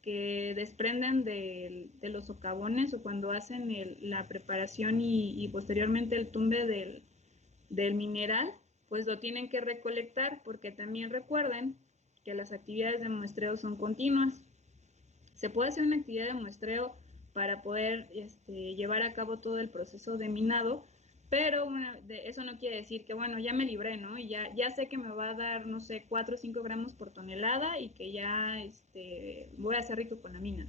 que desprenden de los socavones o cuando hacen la preparación y posteriormente el tumbe del mineral, pues lo tienen que recolectar, porque también recuerden que las actividades de muestreo son continuas. Se puede hacer una actividad de muestreo para poder llevar a cabo todo el proceso de minado, pero eso no quiere decir que, bueno, ya me libré, ¿no? Y ya sé que me va a dar, no sé, 4 o 5 gramos por tonelada y que ya voy a ser rico con la mina.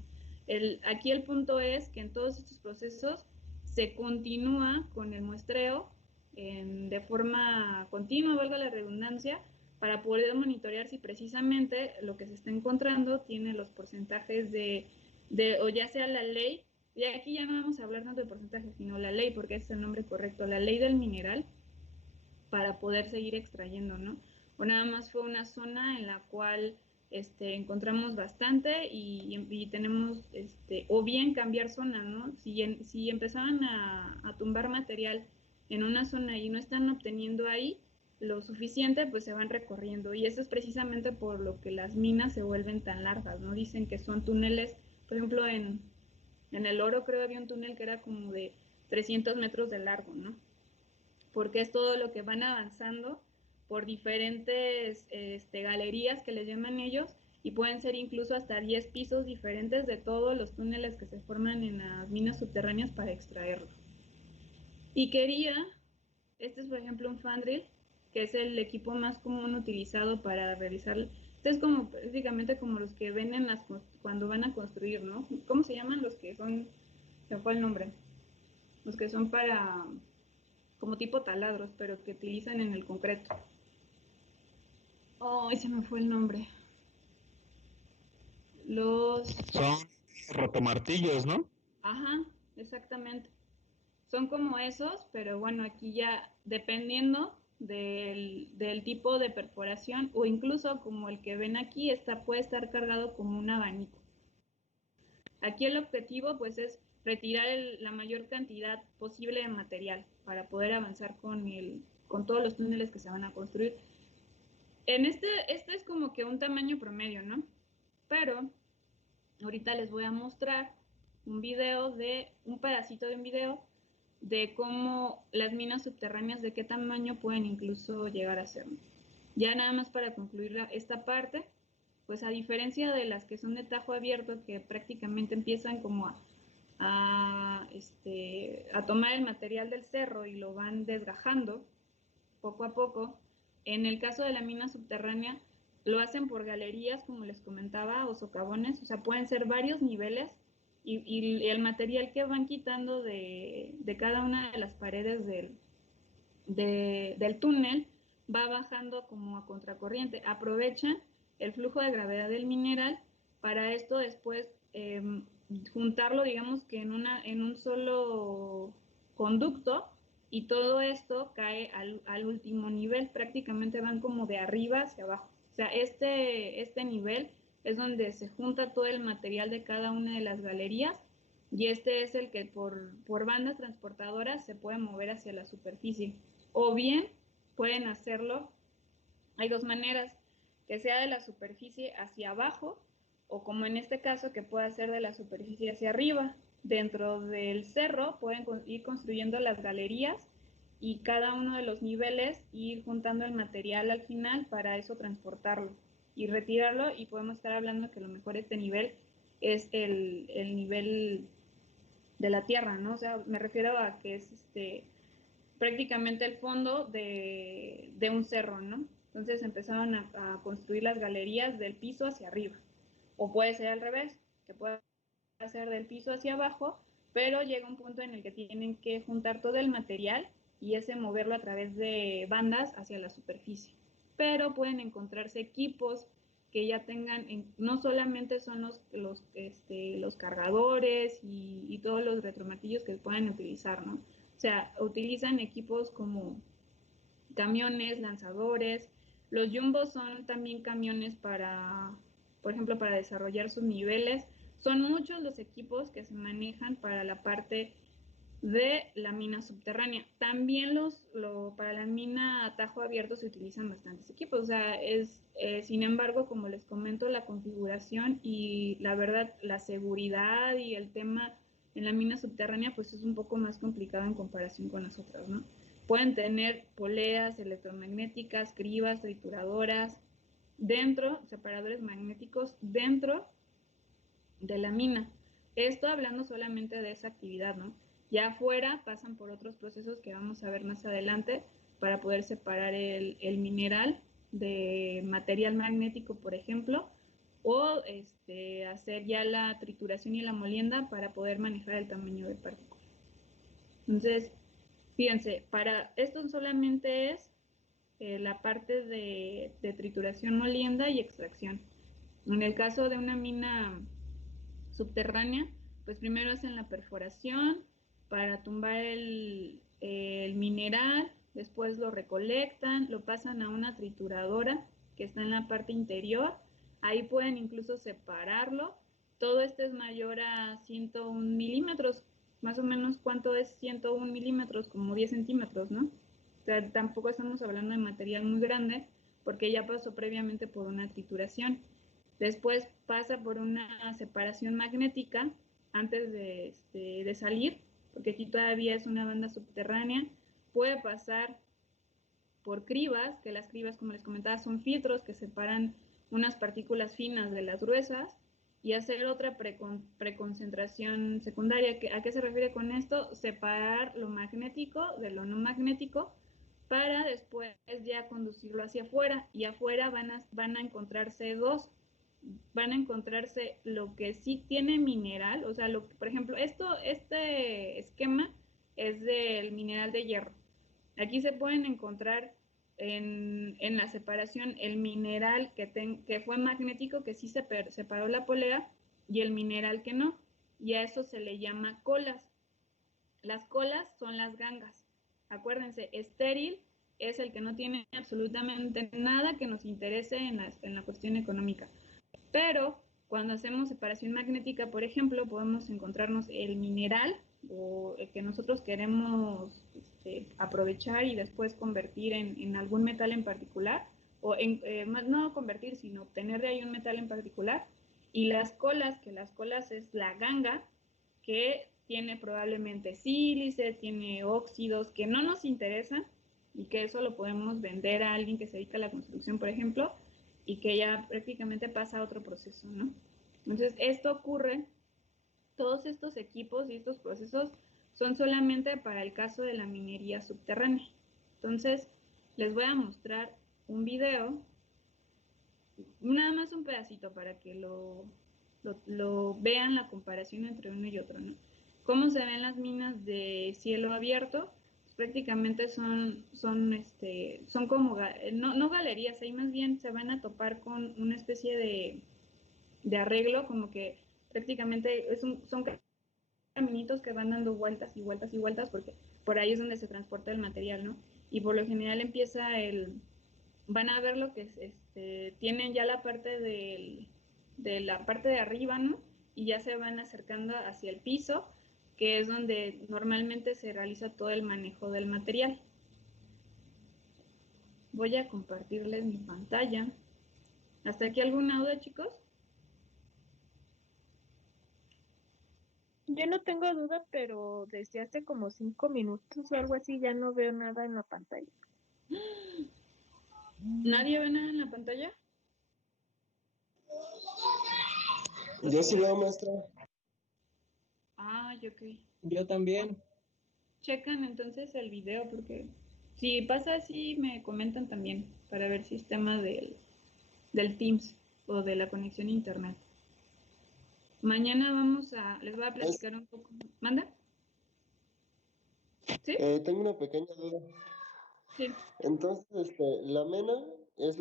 Aquí el punto es que en todos estos procesos se continúa con el muestreo de forma continua, valga la redundancia, para poder monitorear si precisamente lo que se está encontrando tiene los porcentajes o ya sea la ley, y aquí ya no vamos a hablar tanto de porcentajes, sino la ley, porque ese es el nombre correcto, la ley del mineral, para poder seguir extrayendo, ¿no? O nada más fue una zona en la cual encontramos bastante y tenemos, o bien cambiar zona, ¿no? Si empezaban a tumbar material en una zona y no están obteniendo ahí lo suficiente, pues se van recorriendo. Y eso es precisamente por lo que las minas se vuelven tan largas, ¿no? Dicen que son túneles, por ejemplo, en el oro creo había un túnel que era como de 300 metros de largo, ¿no? Porque es todo lo que van avanzando por diferentes galerías que les llaman ellos, y pueden ser incluso hasta 10 pisos diferentes de todos los túneles que se forman en las minas subterráneas para extraerlo. Y este es por ejemplo un fan drill que es el equipo más común utilizado para realizar. Este es como prácticamente como los que ven cuando van a construir, ¿no? ¿Cómo se llaman los que son? Se me fue el nombre. Los que son para como tipo taladros, pero que utilizan en el concreto. Oh, se me fue el nombre. Son rotomartillos, ¿no? Ajá, exactamente. Son como esos, pero bueno, aquí ya dependiendo del tipo de perforación o incluso como el que ven aquí, puede estar cargado como un abanico. Aquí el objetivo pues es retirar la mayor cantidad posible de material para poder avanzar con todos los túneles que se van a construir. Este es como que un tamaño promedio, ¿no? Pero ahorita les voy a mostrar un pedacito de un video de cómo las minas subterráneas, de qué tamaño pueden incluso llegar a ser. Ya nada más para concluir esta parte, pues a diferencia de las que son de tajo abierto, que prácticamente empiezan como a tomar el material del cerro y lo van desgajando poco a poco, en el caso de la mina subterránea, lo hacen por galerías, como les comentaba, o socavones, o sea, pueden ser varios niveles y el material que van quitando de cada una de las paredes del túnel va bajando como a contracorriente. Aprovechan el flujo de gravedad del mineral para esto después juntarlo, digamos que en un solo conducto, y todo esto cae al último nivel. Prácticamente van como de arriba hacia abajo. O sea, este nivel es donde se junta todo el material de cada una de las galerías, y este es el que por bandas transportadoras se puede mover hacia la superficie. O bien pueden hacerlo, hay dos maneras, que sea de la superficie hacia abajo, o como en este caso, que pueda ser de la superficie hacia arriba. Dentro del cerro pueden ir construyendo las galerías y cada uno de los niveles ir juntando el material al final para eso transportarlo y retirarlo, y podemos estar hablando que a lo mejor este nivel es el nivel de la tierra, ¿no? O sea, me refiero a que es prácticamente el fondo de un cerro, ¿no? Entonces empezaron a construir las galerías del piso hacia arriba. O puede ser al revés, que puede ser del piso hacia abajo, pero llega un punto en el que tienen que juntar todo el material y ese moverlo a través de bandas hacia la superficie. Pero pueden encontrarse equipos que ya tengan, no solamente son los cargadores y todos los retromartillos que puedan utilizar, ¿no? O sea, utilizan equipos como camiones, lanzadores. Los jumbos son también camiones por ejemplo, para desarrollar sus niveles. Son muchos los equipos que se manejan para la parte de la mina subterránea. También para la mina a tajo abierto se utilizan bastantes equipos. O sea, sin embargo, como les comento, la configuración y la verdad, la seguridad y el tema en la mina subterránea, pues es un poco más complicado en comparación con las otras, ¿no? Pueden tener poleas electromagnéticas, cribas, trituradoras, separadores magnéticos dentro de la mina. Esto hablando solamente de esa actividad, ¿no? Ya afuera pasan por otros procesos que vamos a ver más adelante para poder separar el mineral de material magnético, por ejemplo, o hacer ya la trituración y la molienda para poder manejar el tamaño de partículas. Entonces, fíjense, para esto solamente es la parte de trituración, molienda y extracción. En el caso de una mina subterránea, pues primero hacen la perforación para tumbar el mineral, después lo recolectan, lo pasan a una trituradora que está en la parte interior, ahí pueden incluso separarlo. Todo esto es mayor a 101 milímetros, más o menos. ¿Cuánto es 101 milímetros? Como 10 centímetros, ¿no? O sea, tampoco estamos hablando de material muy grande porque ya pasó previamente por una trituración. Después pasa por una separación magnética antes de salir, porque aquí todavía es una banda subterránea. Puede pasar por cribas, que las cribas, como les comentaba, son filtros que separan unas partículas finas de las gruesas, y hacer otra preconcentración secundaria. ¿A qué se refiere con esto? Separar lo magnético de lo no magnético para después ya conducirlo hacia afuera, y afuera van a encontrarse dos. Van a encontrarse lo que sí tiene mineral, o sea, por ejemplo, este esquema es del mineral de hierro. Aquí se pueden encontrar en la separación el mineral que fue magnético, que sí se separó la polea, y el mineral que no, y a eso se le llama colas. Las colas son las gangas. Acuérdense, estéril es el que no tiene absolutamente nada que nos interese en la cuestión económica. Pero cuando hacemos separación magnética, por ejemplo, podemos encontrarnos el mineral o el que nosotros queremos aprovechar y después convertir en algún metal en particular, o no convertir, sino obtener de ahí un metal en particular. Y las colas, que las colas es la ganga, que tiene probablemente sílice, tiene óxidos que no nos interesan y que eso lo podemos vender a alguien que se dedica a la construcción, por ejemplo, y que ya prácticamente pasa a otro proceso, ¿no? Entonces, esto ocurre, todos estos equipos y estos procesos son solamente para el caso de la minería subterránea. Entonces, les voy a mostrar un video, nada más un pedacito para que lo vean la comparación entre uno y otro, ¿no? Cómo se ven las minas de cielo abierto. Prácticamente son como, no galerías, ahí más bien se van a topar con una especie de arreglo, como que prácticamente son caminitos que van dando vueltas y vueltas y vueltas, porque por ahí es donde se transporta el material, ¿no? Y por lo general van a ver lo que es, tienen ya la parte de la parte de arriba, ¿no? Y ya se van acercando hacia el piso, que es donde normalmente se realiza todo el manejo del material. Voy a compartirles mi pantalla. ¿Hasta aquí alguna duda, chicos? Yo no tengo duda, pero desde hace como 5 minutos o algo así ya no veo nada en la pantalla. ¿Nadie ve nada en la pantalla? Yo sí veo, maestra. Ah, ok. Yo también. Checan entonces el video, porque si pasa así me comentan también para ver si es tema del Teams o de la conexión a internet. Mañana les voy a platicar un poco. ¿Manda? ¿Sí? Tengo una pequeña duda. Sí. Entonces, la mena es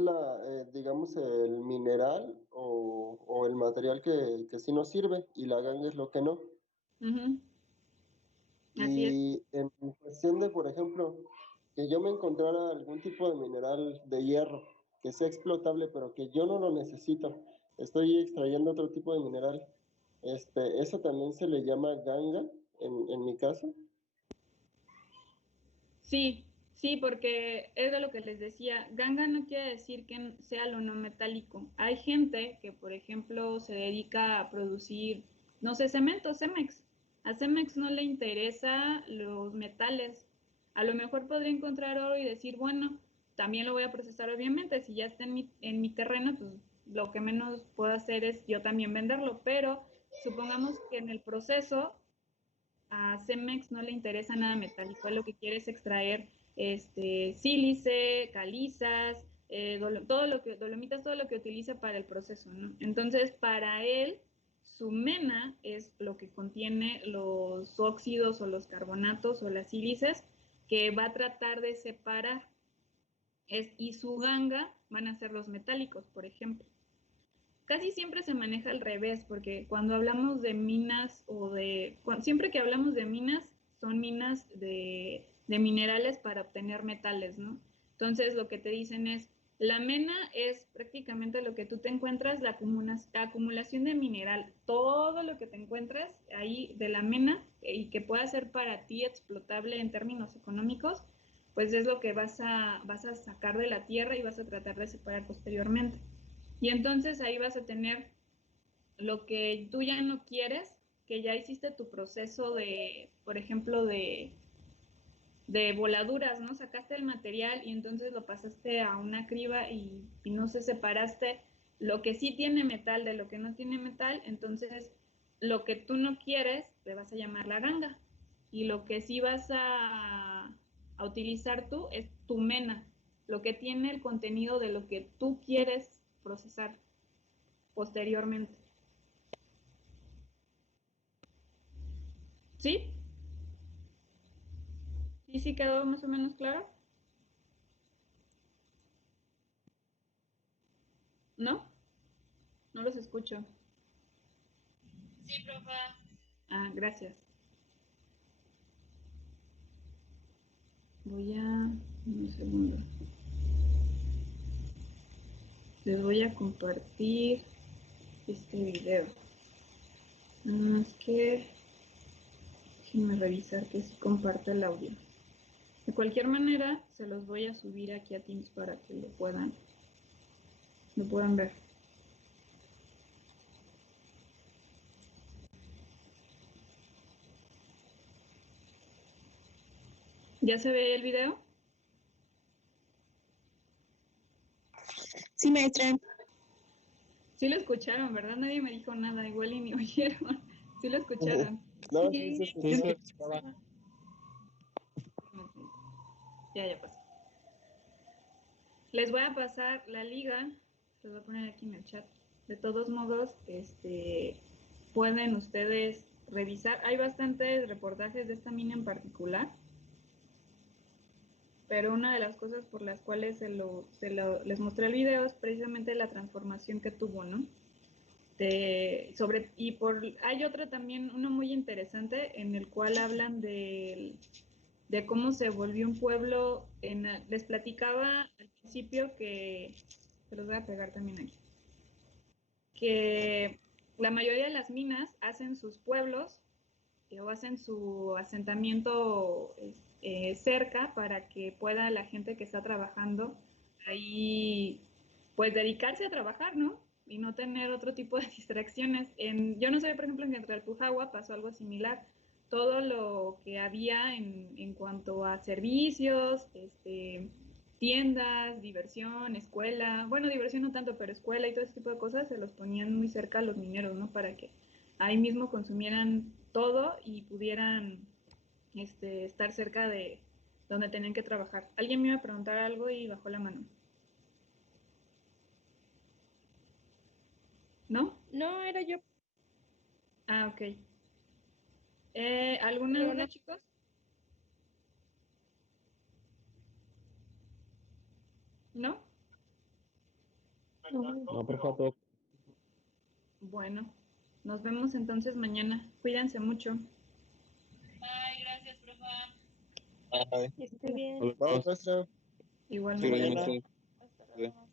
digamos, el mineral o el material que sí nos sirve y la ganga es lo que no. Uh-huh. Así es. Y en cuestión de, por ejemplo, que yo me encontrara algún tipo de mineral de hierro que sea explotable, pero que yo no lo necesito, estoy extrayendo otro tipo de mineral, eso también se le llama ganga en mi caso. Sí, sí, porque es de lo que les decía. Ganga no quiere decir que sea lo no metálico. Hay gente que, por ejemplo, se dedica a producir, no sé, cemento, Cemex. A Cemex no le interesa los metales. A lo mejor podría encontrar oro y decir, bueno, también lo voy a procesar, obviamente. Si ya está en mi terreno, pues lo que menos puedo hacer es yo también venderlo. Pero supongamos que en el proceso a Cemex no le interesa nada metálico, él lo que quiere es extraer sílice, calizas, dolomitas, todo lo que utiliza para el proceso, ¿no? Entonces, para él, su mena es lo que contiene los óxidos o los carbonatos o las sílices que va a tratar de separar. Y su ganga van a ser los metálicos, por ejemplo. Casi siempre se maneja al revés, porque cuando hablamos de minas siempre que hablamos de minas, son minas de minerales para obtener metales, ¿no? Entonces lo que te dicen es, la mena es prácticamente lo que tú te encuentras, la acumulación de mineral, todo lo que te encuentras ahí de la mena y que pueda ser para ti explotable en términos económicos, pues es lo que vas a sacar de la tierra y vas a tratar de separar posteriormente. Y entonces ahí vas a tener lo que tú ya no quieres, que ya hiciste tu proceso de, por ejemplo, de voladuras, ¿no? Sacaste el material y entonces lo pasaste a una criba y no se separaste lo que sí tiene metal de lo que no tiene metal, entonces lo que tú no quieres le vas a llamar la ganga y lo que sí vas a a utilizar tú es tu MENA, lo que tiene el contenido de lo que tú quieres procesar posteriormente. ¿Sí? ¿Sí quedó más o menos claro? ¿No? No los escucho. Sí, profa. Ah, gracias. Voy a... Un segundo. Les voy a compartir este video. Es que... Déjenme revisar que sí comparta el audio. De cualquier manera, se los voy a subir aquí a Teams para que lo puedan ver. ¿Ya se ve el video? Sí, maestra. Sí lo escucharon, ¿verdad? Nadie me dijo nada, igual y ni oyeron. Sí lo escucharon. No, Sí, sí, Sí, se escuchaba. Ya pasó. Les voy a pasar la liga, les voy a poner aquí en el chat. De todos modos, pueden ustedes revisar. Hay bastantes reportajes de esta mina en particular, pero una de las cosas por las cuales les mostré el video es precisamente la transformación que tuvo, ¿no? Hay otra también, uno muy interesante, en el cual hablan de cómo se volvió un pueblo. Les platicaba al principio que, se los voy a pegar también aquí, que la mayoría de las minas hacen sus pueblos o hacen su asentamiento cerca para que pueda la gente que está trabajando ahí, pues dedicarse a trabajar, ¿no? Y no tener otro tipo de distracciones. Yo no sé, por ejemplo, en Centralpujagua pasó algo similar. Todo lo que había en cuanto a servicios, tiendas, diversión, escuela, bueno, diversión no tanto, pero escuela y todo ese tipo de cosas se los ponían muy cerca a los mineros, ¿no? Para que ahí mismo consumieran todo y pudieran estar cerca de donde tenían que trabajar. Alguien me iba a preguntar algo y bajó la mano. ¿No? No, era yo. Ah, ok. ¿Alguna duda, chicos? ¿No? No, por favor. Bueno, nos vemos entonces mañana. Cuídense mucho. Bye, gracias, profa. Ay, Esté bien. Vamos, maestra. Igualmente. seguramente. Hasta luego.